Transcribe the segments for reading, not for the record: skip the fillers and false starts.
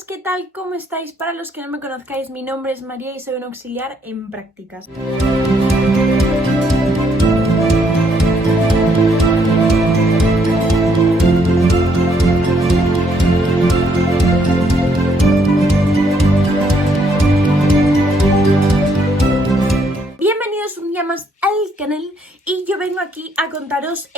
chicos, ¿qué tal? ¿Cómo estáis? Para los que no me conozcáis, mi nombre es María y soy una auxiliar en prácticas. Bienvenidos un día más al canal y yo vengo aquí a contaros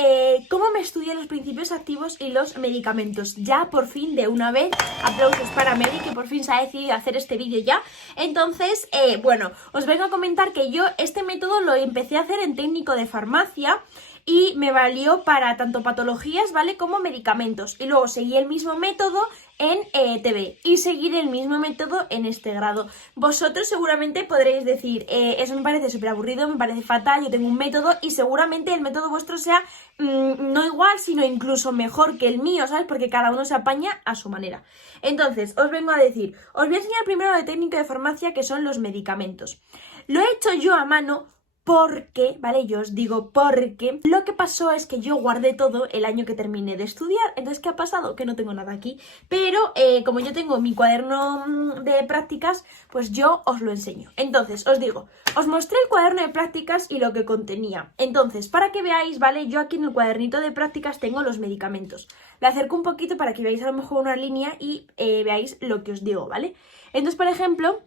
cómo me estudian los principios activos y los medicamentos. Ya por fin, de una vez, aplausos para Mary, que por fin se ha decidido hacer este vídeo ya. Entonces, bueno, os vengo a comentar que yo este método lo empecé a hacer en técnico de farmacia y me valió para tanto patologías, ¿vale?, como medicamentos. Y luego seguí el mismo método en TV y seguir el mismo método en este grado. Vosotros seguramente podréis decir, eso me parece súper aburrido, me parece fatal, yo tengo un método y seguramente el método vuestro sea no igual, sino incluso mejor que el mío, ¿sabes? Porque cada uno se apaña a su manera. Entonces, os vengo a decir, os voy a enseñar primero de técnica de farmacia, que son los medicamentos. Lo he hecho yo a mano porque, ¿vale? Yo os digo porque lo que pasó es que yo guardé todo el año que terminé de estudiar. Entonces, ¿qué ha pasado? Que no tengo nada aquí. Pero como yo tengo mi cuaderno de prácticas, pues yo os lo enseño. Entonces, os digo, os mostré el cuaderno de prácticas y lo que contenía. Entonces, para que veáis, ¿vale? Yo aquí en el cuadernito de prácticas tengo los medicamentos. Le acerco un poquito para que veáis a lo mejor una línea y veáis lo que os digo, ¿vale? Entonces, por ejemplo,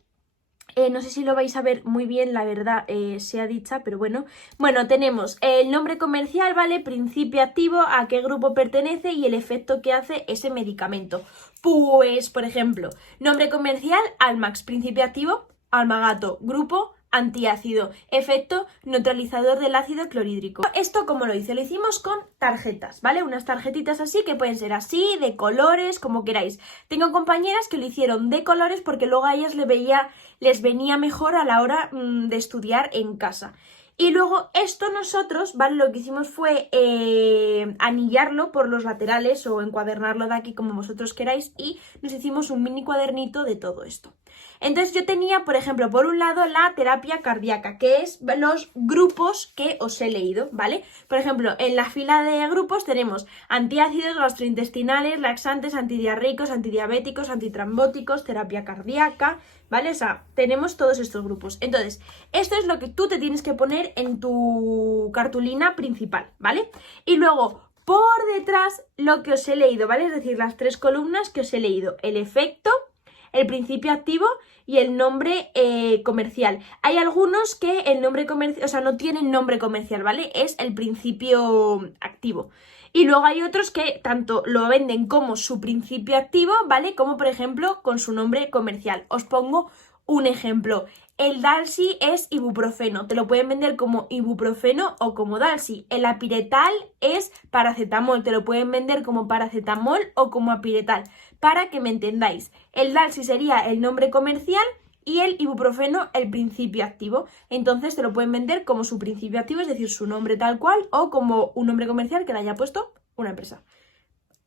no sé si lo vais a ver muy bien, la verdad, sea dicha, pero bueno. Bueno, tenemos el nombre comercial, ¿vale? Principio activo, a qué grupo pertenece y el efecto que hace ese medicamento. Pues, por ejemplo, nombre comercial, Almax, principio activo, Almagato, grupo antiácido, efecto neutralizador del ácido clorhídrico. Esto, ¿cómo lo hice? Lo hicimos con tarjetas, ¿vale? Unas tarjetitas así, que pueden ser así, de colores, como queráis. Tengo compañeras que lo hicieron de colores porque luego a ellas les venía mejor a la hora de estudiar en casa. Y luego esto nosotros, ¿vale? Lo que hicimos fue anillarlo por los laterales o encuadernarlo de aquí como vosotros queráis y nos hicimos un mini cuadernito de todo esto. Entonces yo tenía, por ejemplo, por un lado la terapia cardíaca, que es los grupos que os he leído, ¿vale? Por ejemplo, en la fila de grupos tenemos antiácidos, gastrointestinales, laxantes, antidiarreicos, antidiabéticos, antitrambóticos, terapia cardíaca, ¿vale? O sea, tenemos todos estos grupos. Entonces, esto es lo que tú te tienes que poner en tu cartulina principal, ¿vale? Y luego, por detrás, lo que os he leído, ¿vale? Es decir, las 3 columnas que os he leído. El efecto, el principio activo y el nombre comercial. Hay algunos que el nombre comercial, o sea, no tienen nombre comercial, ¿vale? Es el principio activo. Y luego hay otros que tanto lo venden como su principio activo, ¿vale? Como por ejemplo con su nombre comercial. Os pongo un ejemplo. El Dalsy es ibuprofeno. Te lo pueden vender como ibuprofeno o como Dalsy. El apiretal es paracetamol. Te lo pueden vender como paracetamol o como apiretal. Para que me entendáis. El Dalsy sería el nombre comercial y el ibuprofeno el principio activo. Entonces te lo pueden vender como su principio activo, es decir, su nombre tal cual, o como un nombre comercial que le haya puesto una empresa.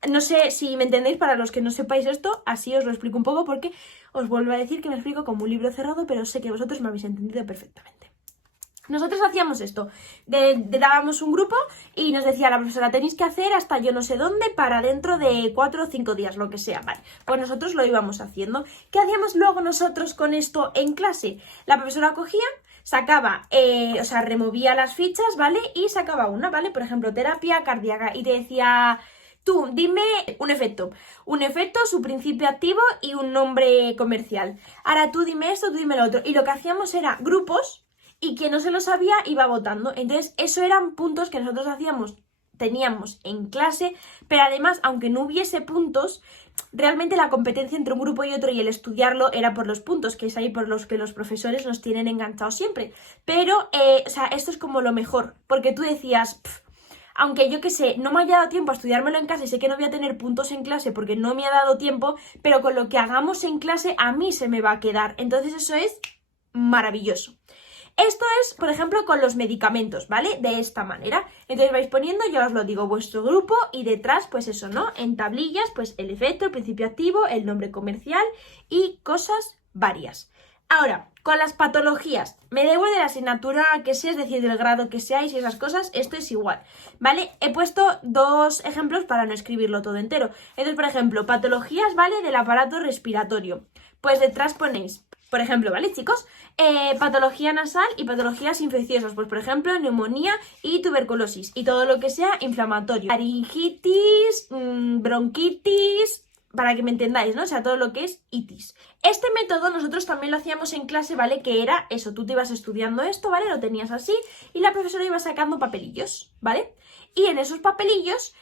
No sé si me entendéis, para los que no sepáis esto, así os lo explico un poco porque os vuelvo a decir que me explico como un libro cerrado, pero sé que vosotros me habéis entendido perfectamente. Nosotros hacíamos esto, dábamos un grupo y nos decía la profesora, tenéis que hacer hasta yo no sé dónde para dentro de 4 o 5 días, lo que sea, vale. Pues nosotros lo íbamos haciendo. ¿Qué hacíamos luego nosotros con esto en clase? La profesora cogía, sacaba, o sea, removía las fichas, ¿vale? Y sacaba una, ¿vale? Por ejemplo, terapia cardíaca y te decía, tú, dime un efecto, su principio activo y un nombre comercial. Ahora tú dime esto, tú dime lo otro. Y lo que hacíamos era grupos, y quien no se lo sabía iba votando. Entonces, eso eran puntos que nosotros teníamos en clase, pero además, aunque no hubiese puntos, realmente la competencia entre un grupo y otro y el estudiarlo era por los puntos, que es ahí por los que los profesores nos tienen enganchados siempre. Pero, o sea, esto es como lo mejor, porque tú decías, aunque yo que sé, no me haya dado tiempo a estudiármelo en casa y sé que no voy a tener puntos en clase porque no me ha dado tiempo, pero con lo que hagamos en clase a mí se me va a quedar. Entonces eso es maravilloso. Esto es, por ejemplo, con los medicamentos, ¿vale? De esta manera. Entonces vais poniendo, yo os lo digo, vuestro grupo y detrás, pues eso, ¿no? En tablillas, pues el efecto, el principio activo, el nombre comercial y cosas varias. Ahora, con las patologías, me da igual de la asignatura que sea, es decir, del grado que seáis y esas cosas, esto es igual, ¿vale? He puesto 2 ejemplos para no escribirlo todo entero. Entonces, por ejemplo, patologías, ¿vale? Del aparato respiratorio. Pues detrás ponéis, por ejemplo, ¿vale, chicos? Patología nasal y patologías infecciosas, pues por ejemplo, neumonía y tuberculosis y todo lo que sea inflamatorio. Laringitis, bronquitis, para que me entendáis, ¿no? O sea, todo lo que es itis. Este método nosotros también lo hacíamos en clase, ¿vale? Que era eso, tú te ibas estudiando esto, ¿vale? Lo tenías así y la profesora iba sacando papelillos, ¿vale? Y en esos papelillos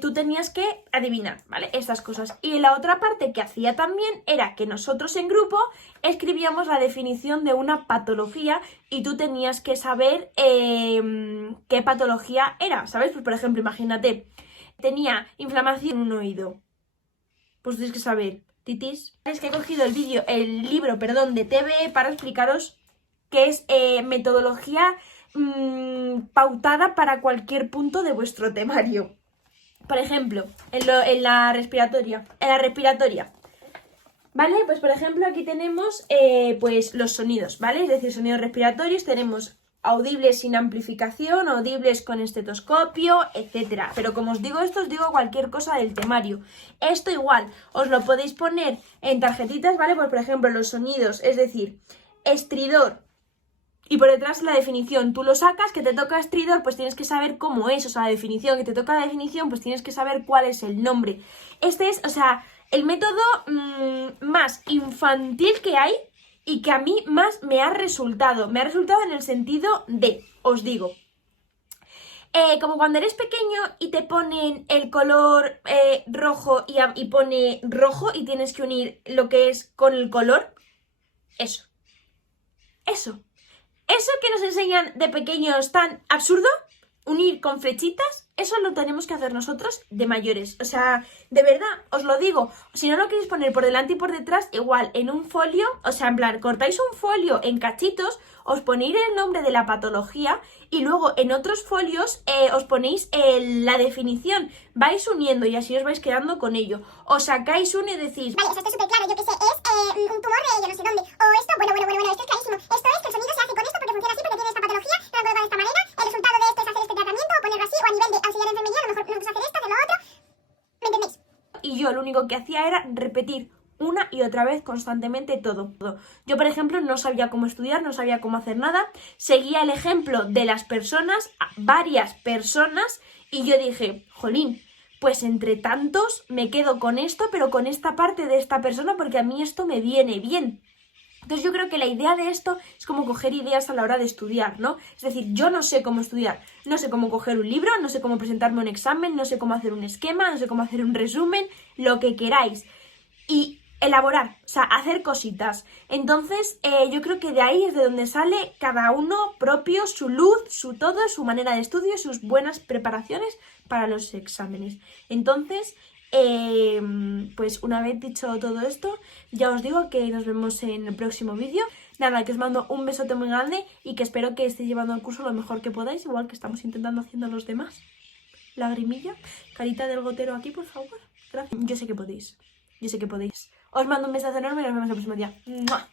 tú tenías que adivinar, ¿vale? Estas cosas. Y la otra parte que hacía también era que nosotros en grupo escribíamos la definición de una patología y tú tenías que saber qué patología era, ¿sabes? Pues por ejemplo, imagínate, tenía inflamación en un oído. Pues tienes que saber, titis. Es que he cogido el libro de TVE para explicaros qué es metodología pautada para cualquier punto de vuestro temario. Por ejemplo, en la respiratoria. ¿Vale? Pues por ejemplo aquí tenemos pues los sonidos, ¿vale? Es decir, sonidos respiratorios, tenemos audibles sin amplificación, audibles con estetoscopio, etcétera. Pero como os digo esto, os digo cualquier cosa del temario. Esto igual, os lo podéis poner en tarjetitas, ¿vale? Pues por ejemplo, los sonidos, es decir, estridor. Y por detrás la definición, tú lo sacas, que te toca estridor, pues tienes que saber cómo es, o sea, la definición, que te toca la definición, pues tienes que saber cuál es el nombre. Este es, o sea, el método más infantil que hay y que a mí más me ha resultado. Me ha resultado en el sentido de, os digo, como cuando eres pequeño y te ponen el color rojo y pone rojo y tienes que unir lo que es con el color, eso. Eso que nos enseñan de pequeños tan absurdo, unir con flechitas, eso lo tenemos que hacer nosotros de mayores. O sea, de verdad, os lo digo. Si no lo queréis poner por delante y por detrás, igual en un folio, o sea, en plan, cortáis un folio en cachitos, os ponéis el nombre de la patología y luego en otros folios os ponéis la definición. Vais uniendo y así os vais quedando con ello. Os sacáis uno y decís... Vale, o sea, esto es súper claro, yo qué sé, es un tumor de yo no sé dónde. O esto, bueno, esto es clarísimo. Esto es que el sonido se hace con esto porque funciona así, porque tiene esta patología, no lo coloca de esta manera. El resultado de esto es hacer este tratamiento o ponerlo así, o a nivel de auxiliar de enfermería, a lo mejor no hacer esto, hacer lo otro. ¿Me entendéis? Y yo lo único que hacía era repetir una y otra vez constantemente todo. Yo, por ejemplo, no sabía cómo estudiar, no sabía cómo hacer nada. Seguía el ejemplo de las personas, varias personas, y yo dije, jolín, pues entre tantos me quedo con esto, pero con esta parte de esta persona porque a mí esto me viene bien. Entonces yo creo que la idea de esto es como coger ideas a la hora de estudiar, ¿no? Es decir, yo no sé cómo estudiar, no sé cómo coger un libro, no sé cómo presentarme un examen, no sé cómo hacer un esquema, no sé cómo hacer un resumen, lo que queráis. Y elaborar, o sea, hacer cositas. Entonces, yo creo que de ahí es de donde sale cada uno propio, su luz, su todo, su manera de estudio, sus buenas preparaciones para los exámenes. Entonces, pues una vez dicho todo esto, ya os digo que nos vemos en el próximo vídeo. Nada, que os mando un besote muy grande y que espero que estéis llevando el curso lo mejor que podáis, igual que estamos intentando haciendo los demás. Lagrimilla, carita del gotero aquí, por favor. Gracias. Yo sé que podéis. Os mando un besazo enorme y nos vemos el próximo día. ¡Mua!